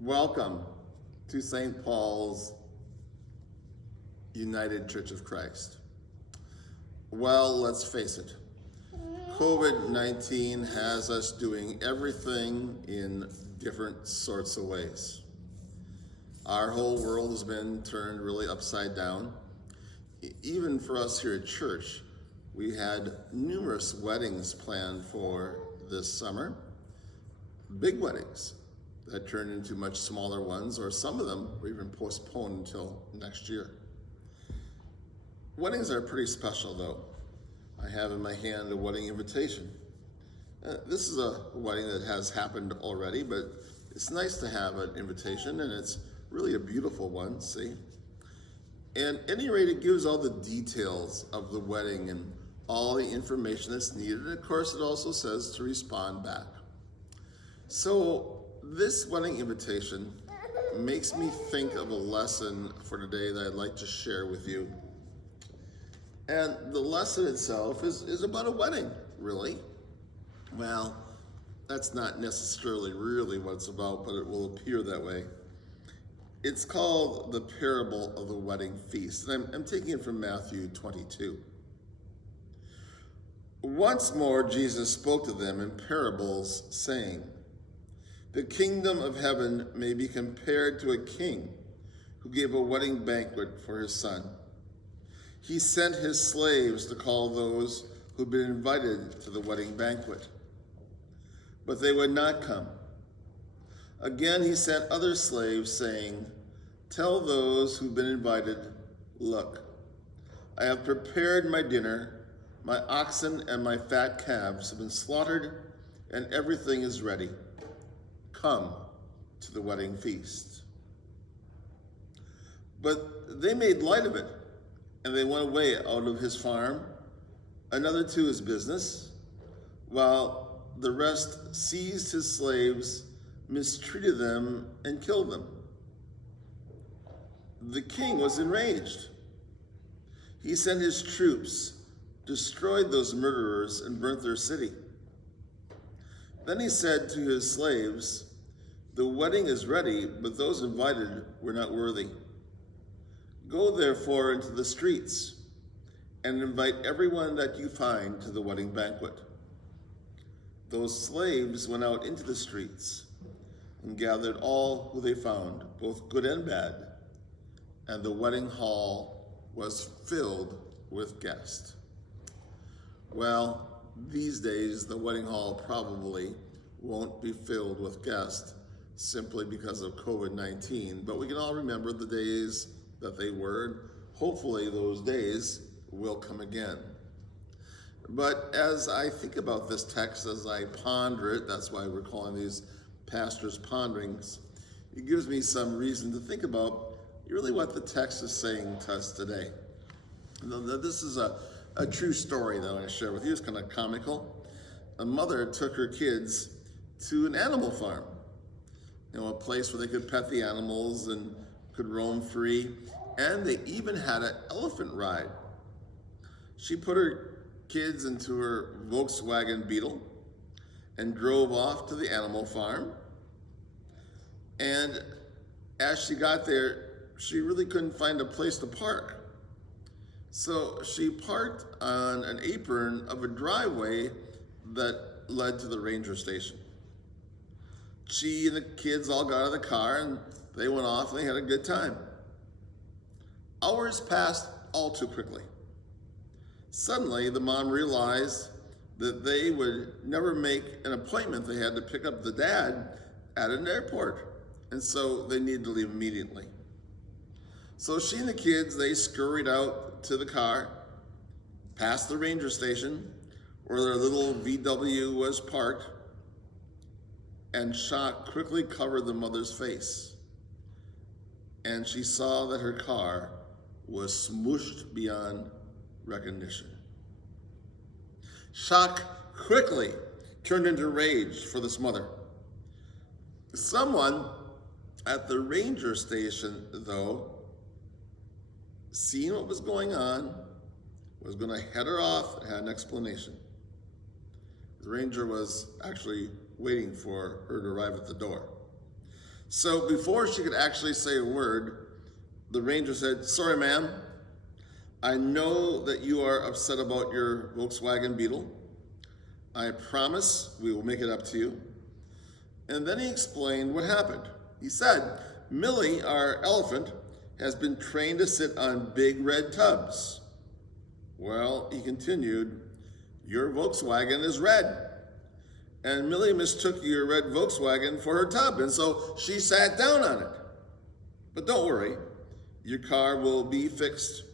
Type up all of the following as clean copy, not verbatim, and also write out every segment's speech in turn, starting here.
Welcome to St. Paul's United Church of Christ. Well, let's face it, COVID-19 has us doing everything in different sorts of ways. Our whole world has been turned really upside down. Even for us here at church, we had numerous weddings planned for this summer, big weddings that turned into much smaller ones, or some of them were even postponed until next year. Weddings are pretty special though. I have in my hand a wedding invitation. This is a wedding that has happened already, but it's nice to have an invitation, and it's really a beautiful one, see? And at any rate, it gives all the details of the wedding and all the information that's needed, and of course it also says to respond back. So this wedding invitation makes me think of a lesson for today that I'd like to share with you. And the lesson itself is about a wedding, really. Well, that's not necessarily really what it's about, but it will appear that way. It's called the parable of the wedding feast, and I'm taking it from Matthew 22. Once more, Jesus spoke to them in parables, saying, "The kingdom of heaven may be compared to a king who gave a wedding banquet for his son. He sent his slaves to call those who'd been invited to the wedding banquet, but they would not come. Again, he sent other slaves, saying, 'Tell those who've been invited, look, I have prepared my dinner. My oxen and my fat calves have been slaughtered, and everything is ready. Come to the wedding feast.' But they made light of it, and they went away out of his farm, another to his business, while the rest seized his slaves, mistreated them, and killed them. The king was enraged. He sent his troops, destroyed those murderers, and burnt their city. Then he said to his slaves, 'The wedding is ready, but those invited were not worthy. Go therefore into the streets and invite everyone that you find to the wedding banquet.' Those slaves went out into the streets and gathered all who they found, both good and bad, and the wedding hall was filled with guests." Well, these days the wedding hall probably won't be filled with guests simply because of COVID-19, but we can all remember the days that they were. Hopefully those days will come again. But as I think about this text, as I ponder it, that's why we're calling these pastors' ponderings, it gives me some reason to think about really what the text is saying to us today. This is a true story that I want to share with you. It's kind of comical. A mother took her kids to an animal farm, a place where they could pet the animals and could roam free, and they even had an elephant ride. She put her kids into her Volkswagen Beetle and drove off to the animal farm. And as she got there, she really couldn't find a place to park. So she parked on an apron of a driveway that led to the ranger station. She and the kids all got out of the car and they went off and they had a good time. Hours passed all too quickly. Suddenly, the mom realized that they would never make an appointment. They had to pick up the dad at an airport, and so they needed to leave immediately. So she and the kids, they scurried out to the car, past the ranger station, where their little VW was parked, and shock quickly covered the mother's face. And she saw that her car was smooshed beyond recognition. Shock quickly turned into rage for this mother. Someone at the ranger station, though, seeing what was going on, was going to head her off and had an explanation. The ranger was actually waiting for her to arrive at the door. So before she could actually say a word, the ranger said, "Sorry, ma'am. I know that you are upset about your Volkswagen Beetle. I promise we will make it up to you." And then he explained what happened. He said, "Millie, our elephant, has been trained to sit on big red tubs." Well, he continued, "Your Volkswagen is red. And Millie mistook your red Volkswagen for her tub, and so she sat down on it. But don't worry, your car will be fixed,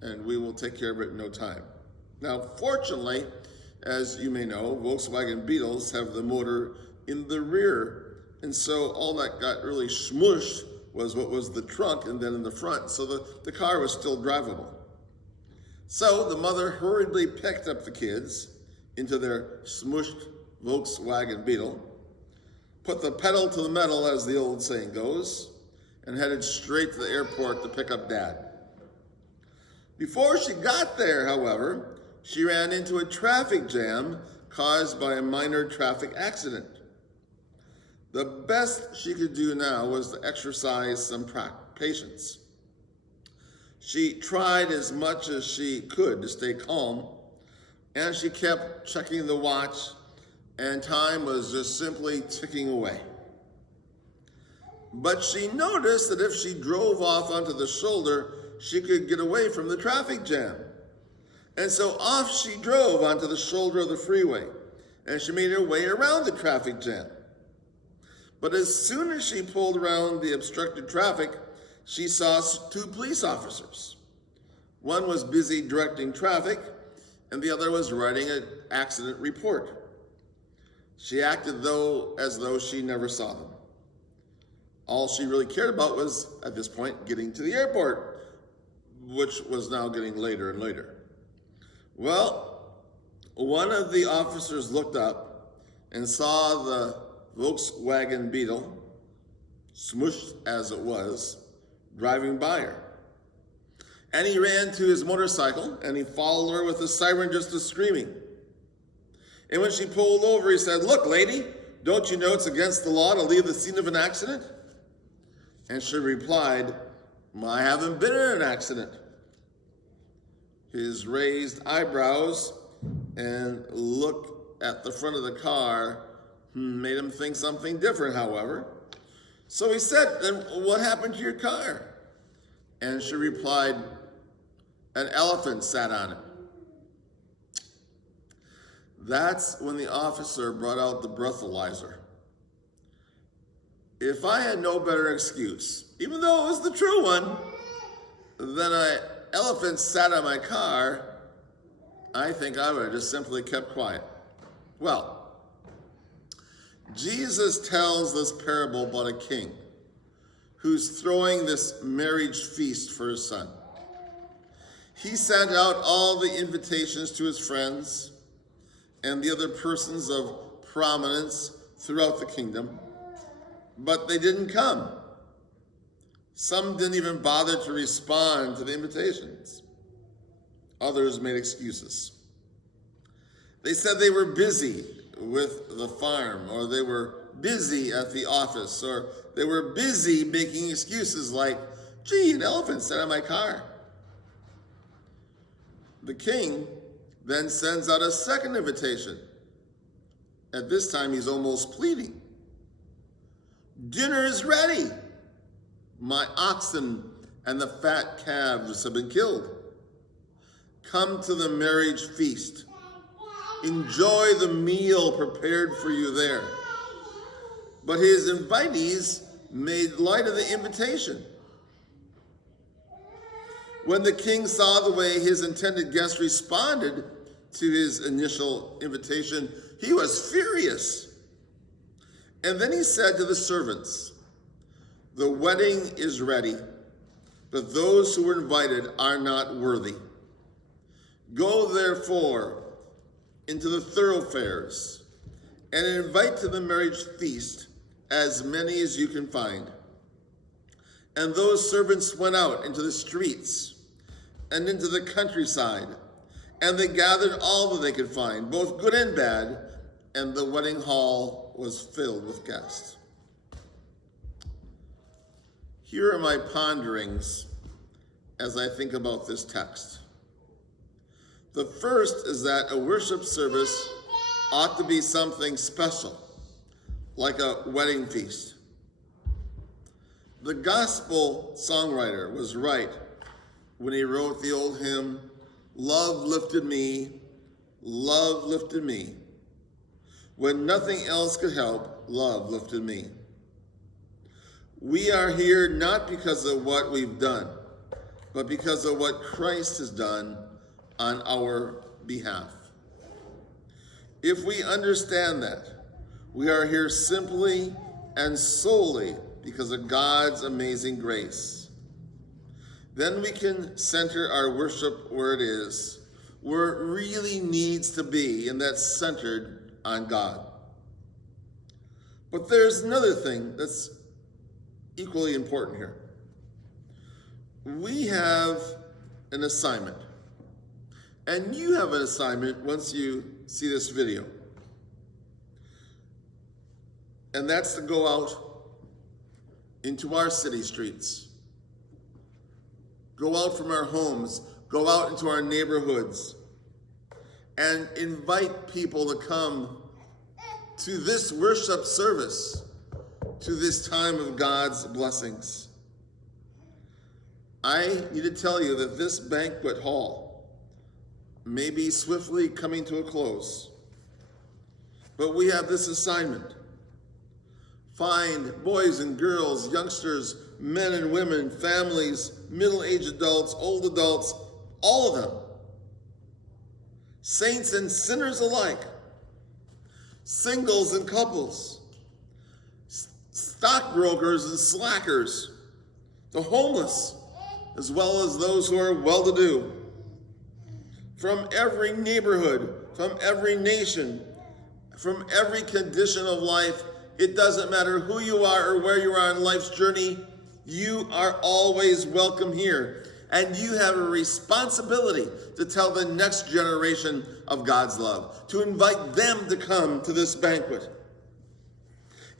and we will take care of it in no time." Now, fortunately, as you may know, Volkswagen Beetles have the motor in the rear, and so all that got really smushed was what was the trunk and then in the front, so the car was still drivable. So the mother hurriedly picked up the kids into their smushed Volkswagen Beetle, put the pedal to the metal, as the old saying goes, and headed straight to the airport to pick up Dad. Before she got there, however, she ran into a traffic jam caused by a minor traffic accident. The best she could do now was to exercise some patience. She tried as much as she could to stay calm, and she kept checking the watch, and time was just simply ticking away. But she noticed that if she drove off onto the shoulder, she could get away from the traffic jam. And so off she drove onto the shoulder of the freeway, and she made her way around the traffic jam. But as soon as she pulled around the obstructed traffic, she saw two police officers. One was busy directing traffic, and the other was writing an accident report. She acted as though she never saw them. All she really cared about was, at this point, getting to the airport, which was now getting later and later. Well, one of the officers looked up and saw the Volkswagen Beetle, smushed as it was, driving by her. And he ran to his motorcycle and he followed her with a siren just screaming. And when she pulled over, he said, "Look, lady, don't you know it's against the law to leave the scene of an accident?" And she replied, "I haven't been in an accident." His raised eyebrows and look at the front of the car made him think something different, however. So he said, "Then what happened to your car?" And she replied, "An elephant sat on it." That's when the officer brought out the breathalyzer. If I had no better excuse, even though it was the true one, than an elephant sat on my car, I think I would have just simply kept quiet. Well, Jesus tells this parable about a king who's throwing this marriage feast for his son. He sent out all the invitations to his friends and the other persons of prominence throughout the kingdom, but they didn't come. Some didn't even bother to respond to the invitations. Others made excuses. They said they were busy with the farm, or they were busy at the office, or they were busy making excuses like, "Gee, an elephant sat on my car." The king then sends out a second invitation. At this time, he's almost pleading. "Dinner is ready. My oxen and the fat calves have been killed. Come to the marriage feast. Enjoy the meal prepared for you there." But his invitees made light of the invitation. When the king saw the way his intended guests responded to his initial invitation, he was furious. And then he said to the servants, "The wedding is ready, but those who were invited are not worthy. Go therefore into the thoroughfares and invite to the marriage feast as many as you can find." And those servants went out into the streets and into the countryside, and they gathered all that they could find, both good and bad, and the wedding hall was filled with guests. Here are my ponderings as I think about this text. The first is that a worship service ought to be something special, like a wedding feast. The gospel songwriter was right when he wrote the old hymn, "Love lifted me, love lifted me. When nothing else could help, love lifted me." We are here not because of what we've done, but because of what Christ has done on our behalf. If we understand that, we are here simply and solely because of God's amazing grace. Then we can center our worship where it is, where it really needs to be, and that's centered on God. But there's another thing that's equally important here. We have an assignment, and you have an assignment once you see this video, and that's to go out into our city streets, go out from our homes, go out into our neighborhoods, and invite people to come to this worship service, to this time of God's blessings. I need to tell you that this banquet hall may be swiftly coming to a close, but we have this assignment. Find boys and girls, youngsters, men and women, families, middle-aged adults, old adults, all of them, saints and sinners alike, singles and couples, stockbrokers and slackers, the homeless, as well as those who are well-to-do, from every neighborhood, from every nation, from every condition of life. It doesn't matter who you are or where you are on life's journey, you are always welcome here. And you have a responsibility to tell the next generation of God's love, to invite them to come to this banquet.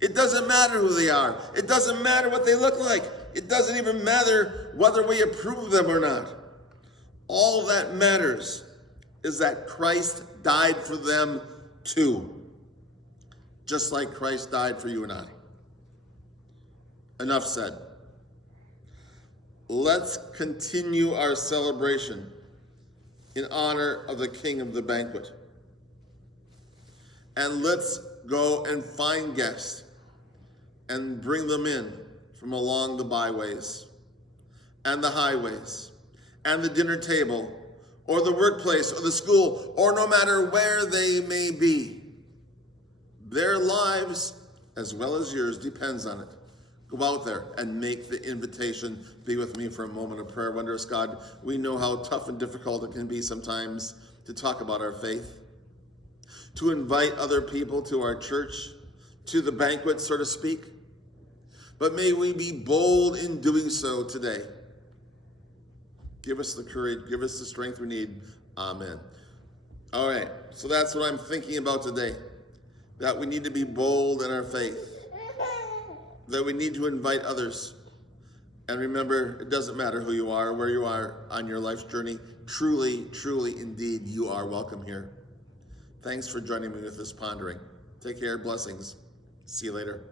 It doesn't matter who they are. It doesn't matter what they look like. It doesn't even matter whether we approve of them or not. All that matters is that Christ died for them too, just like Christ died for you and I. Enough said. Let's continue our celebration in honor of the King of the banquet. And let's go and find guests and bring them in from along the byways and the highways and the dinner table or the workplace or the school or no matter where they may be. Their lives, as well as yours, depends on it. Go out there and make the invitation. Be with me for a moment of prayer. Wondrous God, we know how tough and difficult it can be sometimes to talk about our faith, to invite other people to our church, to the banquet, so to speak. But may we be bold in doing so today. Give us the courage, give us the strength we need. Amen. All right, so that's what I'm thinking about today. That we need to be bold in our faith. That we need to invite others. And remember, it doesn't matter who you are, where you are on your life's journey. Truly, truly, indeed, you are welcome here. Thanks for joining me with this pondering. Take care, blessings. See you later.